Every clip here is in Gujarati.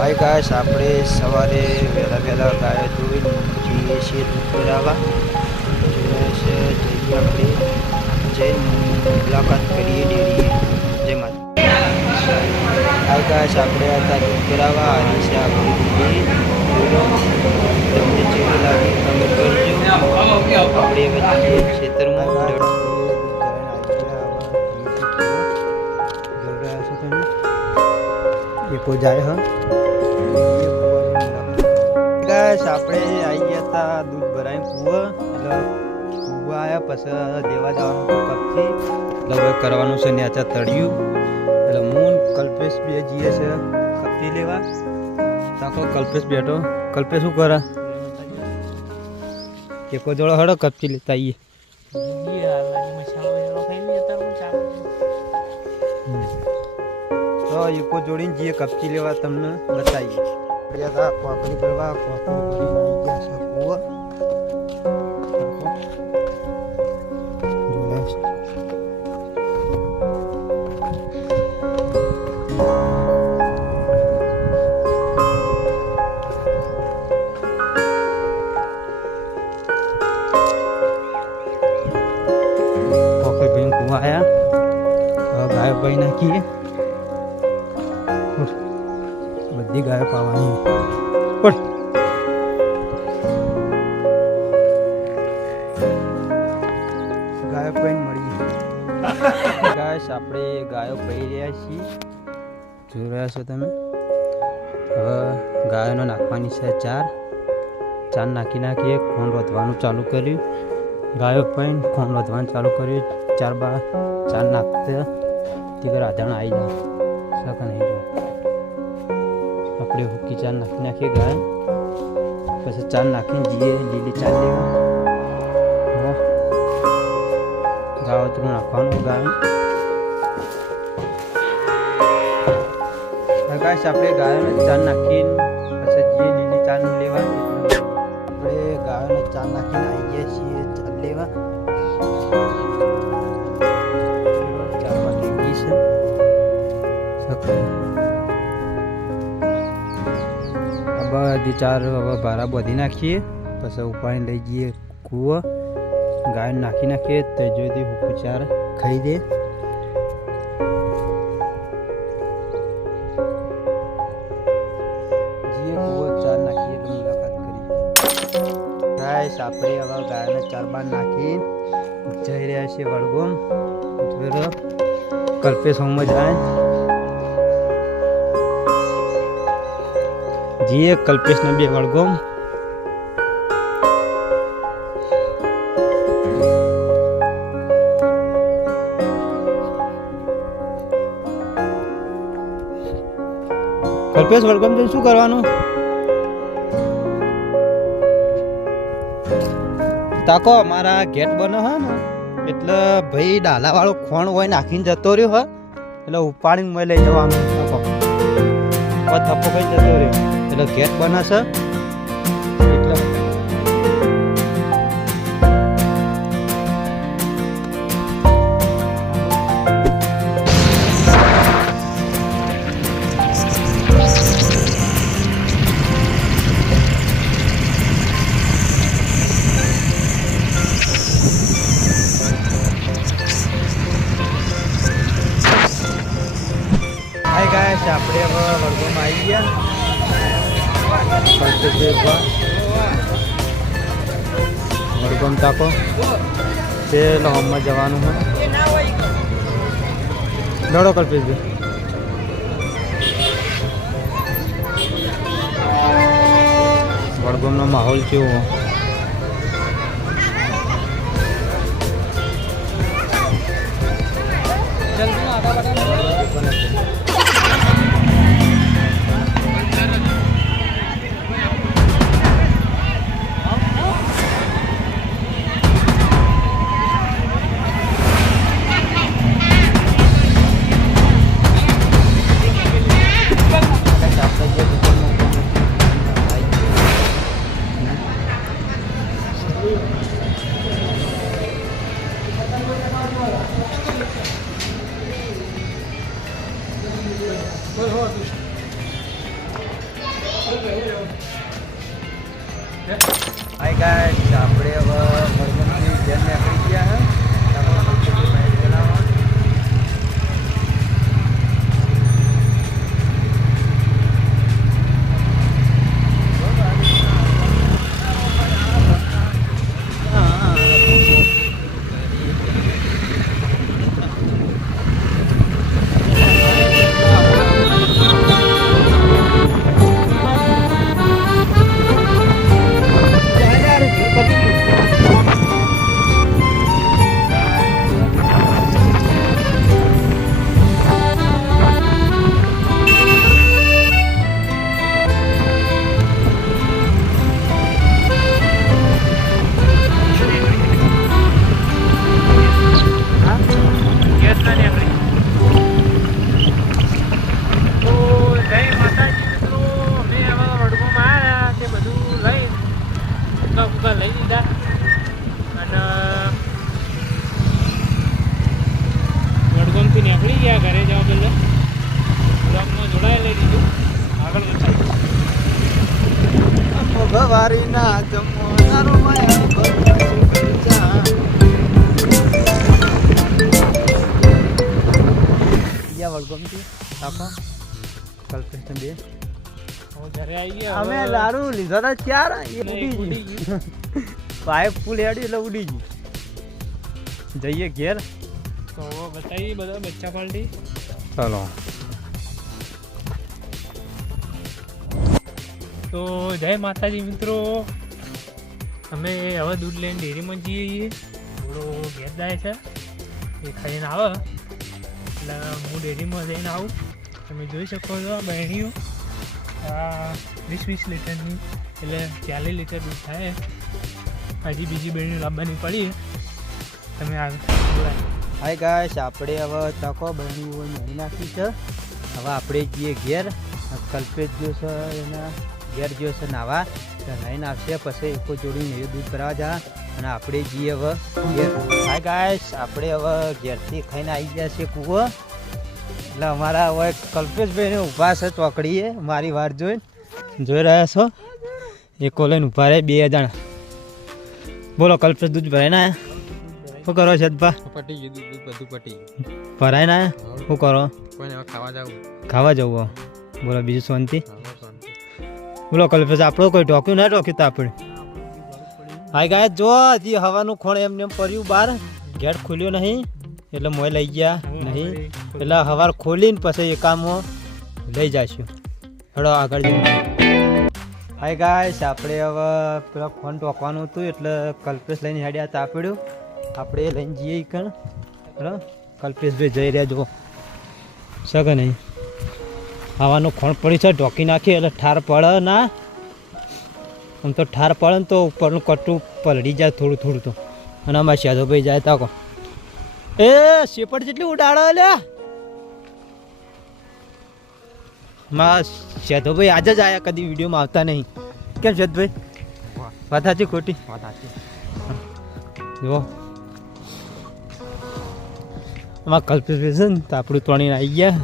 હાય ગાઈસ, આપણે સવારે વહેલા ગાય ધોઈને જઈએ છીએ દૂધ ભરાવવા. જોઈએ છે જઈએ આપણે જઈને મુલાકાત કરીએ ડેરીએ. જય માતા. હાય ગાઈસ, આપણે હતા દૂધ ભરાવવા. આવી છે આપણી ડેરી. તમને જેવું લાગે કમેન્ટ કરજો. આપણે હવે જઈએ ખેતરમાં. કો જાય હા ગાઈસ, આપણે આવી ગયા હતા દૂધ ભરાઈને કૂવા. એટલે કૂવા આવ્યા પછી લેવા જવાનું કપથી. એટલે હવે કરવાનું છે ન્યાચા તળિયું. એટલે હું કલ્પેશ બે જઈએ છે કપથી લેવા. તાકો કલ્પેશ બેઠો. કલ્પેશ શું કરે? એકો જોડો હડો કપથી લેતા આવીએ. તો એકો જોડીને જઈએ કપચી લેવા, તમને બતાવીએ. કોકરી કરવા કોકરી કરીને આવી ગયા છે કૂવા. કોકરી ભાઈ કૂવા આવ્યા. ગાય ભાઈ નાખીએ. બધી ગાયો પાવાની પણ ગાયો પૈન મળી. ગાઈસ, આપણે ગાયો પૈ રહ્યા છીએ. જોઈ રહ્યા છો તમે. હવે ગાયોને નાખવાની છે ચાર નાખી નાખીએ. ખોણ વધવાનું ચાલુ કર્યું. ગાયો પૈન ખોણ વધવાનું ચાલુ કર્યું. ચાર નાખતા તે રાધાણ આવી જાય સક નહીં જો. આપણે હુકી ચાર નાખી નાખીએ ગાય. પછી ચાર નાખીને જઈએ લીલી ચાર લેવા. ગાવતરું નાખવાનું ગાય. ગાઈસ, આપણે ગાયોને ચાર નાખીને પછી જઈએ લીલી ચાર લેવા. આપણે ગાયોને ચાર નાખીને આવી ગયા છીએ ચાર લેવા. ચાર વાગી ગઈ છે. બધી ચાર હવે ભારા બધી નાખીએ. પછી ઉપાડીને લઈ જઈએ કૂવા. ગાય નાખી નાખીએ તો જોઈતી હું ચાર ખાઈ દે. જઈએ કૂવા ચાર નાખીએ તો મુલાકાત કરી. ગાઈસ, આપણે હવે ગાયને ચાર બાર નાખી જઈ રહ્યા છીએ વડગોમ. કલ્પેશ હોમ જાય. જીએ કલ્પેશ ને બે વળગોમ. કલ્પેશ વળગોમ જઈને શું કરવાનું? તાકો અમારા ગેટ બનો હે ને એટલે ભાઈ ડાલા વાળો ખોણ હોય નાખીને જતો રહ્યો હે. એટલે ઉપાડીને મેં લઈ જવાનું. થપ્પો કઈ જતો રહ્યો એટલે ગેટ બનાશે. એટલે હાય ગાઈસ, આપણે હવે વડગોમાં આવી ગયા. વડગોમ તાકો તે લહોમમાં જવાનું હોય. લડો કલ્પેશભાઈ. વડગોમનો માહોલ કેવો? હાય ગાઈસ, આપણે હવે વડગામથી ઘેર નીકળી ગયા હે. લઈ લીધા અને વડગામથી નીકળી ગયા ઘરે જવા બદલે બ્લોગમાં જોડાઈ લઈ દીધું આગળ ભવારી ના જમવારો વડગામથી આખો કલ્પેશ બે ઘરે આવી ગયા. અમે લાડુ લીધા હતા ચાર, એ ઉડી ગયું. પાઇપ ફૂલ હેડી એટલે ઉડી ગયું. જઈએ ઘેર તો બતાવી બધા બચ્ચા પાલટી. ચાલો. તો જય માતાજી મિત્રો, અમે હવે દૂધ લઈને ડેરીમાં જઈએ છીએ. થોડો ઘેર જાય છે, એ ખાઈને આવે એટલે હું ડેરીમાં જઈને આવું. તમે જોઈ શકો છો આ બહેણીઓ 20 લીટરની એટલે 40 લીટર દૂધ થાય. હજી બીજી બહેણીઓ લાવવાની પડી, તમે આગળ બોલાય. હાય ગાઈસ, આપણે હવે તકો બની નહીં નાખી છે. હવે આપણે જઈએ ઘેર. કલ્પેશ જો છે એના ઘેર જો છે નાવા લઈને આવશે, પછી એકો જોડીને એ દૂધ ભરાવા જા અને આપણે જઈએ હવે ઘેર. હાય ગાઈસ, આપણે હવે ઘેરથી ખાઈને આવી ગયા છે કૂવો. એટલે અમારા હવે કલ્પેશભાઈને ઊભા છે ચોકડીએ મારી વાર જોઈ રહ્યા છો. એકો લઈને ઊભા રહે 2 જણા. બોલો કલ્પેશ, દૂધ ભરાય ના શું કરો છે? પટી ગયું દૂધ, બધું પટી ગયું. ભરાય ના શું કરો? કોઈને હવે ખાવા જવું. બોલો બીજું શાંતિ? બોલો કલ્પેશ, આપણો કોઈ ટોક્યું ના ટોક્યું તો આપણે. હાય ગાય, જો હજી હવાનું ખોણ એમને એમ પડ્યું બહાર, ગેટ ખુલ્યો નહીં એટલે મોય લઈ ગયા નહીં. એટલે હવાર ખોલીને પછી એ કામો લઈ જઈશું. હેડો આગળ જઈને. હાય ગાઈસ, આપણે હવે પેલા ફોન ટોકવાનું હતું એટલે કલ્પેશ લઈને હેડ્યા તાપડ્યું. આપણે લઈને જઈએ કણ. બરાબર, કલ્પેશભાઈ જઈ રહ્યા જો શકે નહીં. હવાનું ખોણ પડી છે, ઢોકી નાખીએ એટલે ઠાર પડે ના. આમ તો ઠાર પડે ને તો ઉપરનું કટું પલળી જાય થોડું થોડું તો. અને અમારા શાદોભાઈ જાય તાકો એ શેપડ જેટલી ઉડાડો લે. મારા શાદોભાઈ આજે જ આવ્યા, કદી વિડીયોમાં આવતા નહીં. કેમ શાદભાઈ? વાત સાચી ખોટી? વાત સાચી. જો અમારા કલ્પેશભાઈ છે ને તાપડું તોડીને આવી ગયા.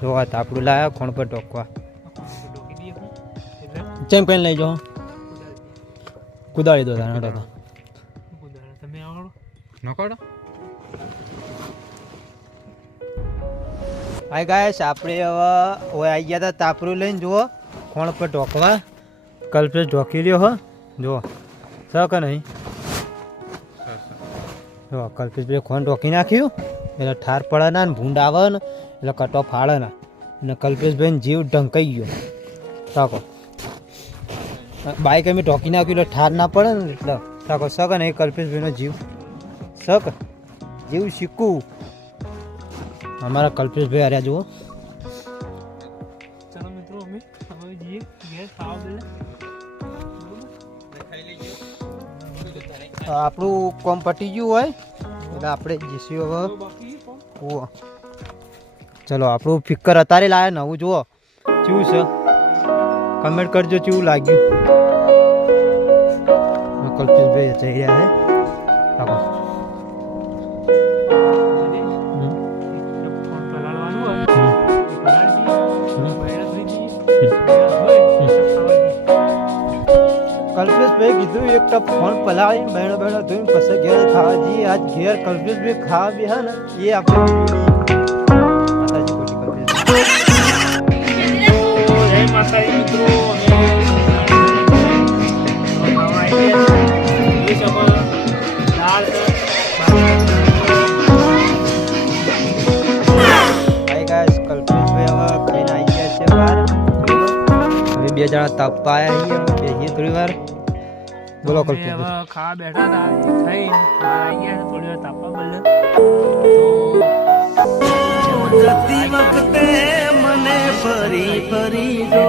જો આ તાપડું લાવ્યા ખોણ પર ટોકવા. ચેમ કઈ લઈ જાઓ, કુદાડી દો તારે. તમે આવડો નકોડો. હાય ગાઈસ, આપણે હવે ઓય આવી ગયા હતા તાપરું લઈને. જુઓ ખોણ પર ઢોકવા. કલ્પેશ ઢોકી રહ્યો હો, જુઓ સ કે નહીં? જો કલ્પેશભાઈ ખોણ ઢોકી નાખ્યું એટલે ઠાર પડે ના ને ભૂંડ આવે ને એટલે કટો ફાળે ના. અને કલ્પેશભાઈને જીવ ઢંકાઈ ગયો તાકો. બાઈક અમે ઢોકી નાખ્યું એટલે ઠાર ના પડે ને એટલે તાકો સક નહીં. કલ્પેશભાઈનો જીવ સક જીવ શીખવું. અમારા કલ્પેશભાઈ હાર્યા જુઓ. ચાલો મિત્રો, અમે હવે જઈએ ઘેર ખાવા બદલે. આપણું કોમ પટી ગયું હોય એટલે આપણે જઈશું હવે કૂવો. ચલો, આપણું ફિક્કર અત્યારે લાવે નવું. જુઓ કેવું છે, કમેન્ટ કરજો કેવું લાગ્યું. કલ્પેશભાઈ જઈ રહ્યા છે. કલ્પેશભાઈ કીધું એક ટપ ફોન પલાળી બેણો બેણો ધોઈને પછી ઘેર ખાવા જઈએ. આજ ઘેર કલ્પેશભાઈ ખાવા બી હા ને એ આપણે માતાજી ખોટી કલ્પેશભાઈ. તો જય માતાજી મિત્રો, અમે ખાવા આવી ગયા છીએ. જોઈ શકો છો, દાળ છે, હાય ગાઈસ, કલ્પેશભાઈ હવે ખાઈને આવી ગયા છે બહાર. હવે બે જણા તાપવા આવ્યા છીએ. હવે બેસીએ થોડી વાર. બોલો અમે કલ્પેશભાઈ. હવે ખાવા બેઠા હતા, ખાઈને બહાર આવી ગયા છે થોડી વાર તાપવા બદલે. જતી વખતે મને ફરી ફરી જો